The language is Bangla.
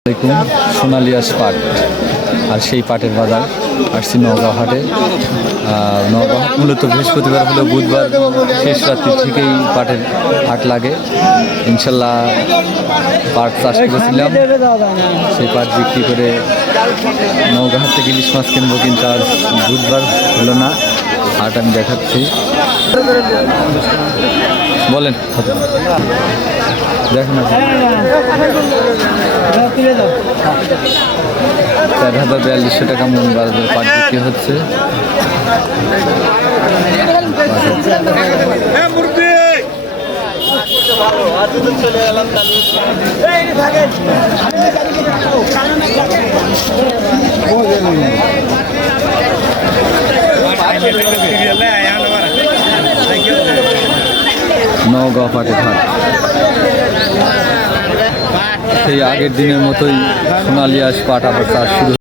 আসসালামু আলাইকুম। সোনালিয়াস পাট আর সেই পাটের বাজার আসছি নওগাঁ হাটে। নওগাঁ হাট মূলত বৃহস্পতিবার হলেও বুধবার শেষ রাত্রি থেকেই পাটের হাট লাগে। ইনশাল্লাহ পাট চাষ করেছিলাম, সেই পাট বিক্রি করে নওগাঁ হাট থেকে ইলিশ মাছ কিনবো, কিন্তু আজ বুধবার হলো না। হাট আমি দেখাচ্ছি, বলেন দেখেন 4,042 টাকা মন বাজারে পাট বিক্রি হচ্ছে। নওগাঁ পাটের হাট সেই আগের দিনের মতোই সোনালিয়াস পাট আবার চাষ শুরু।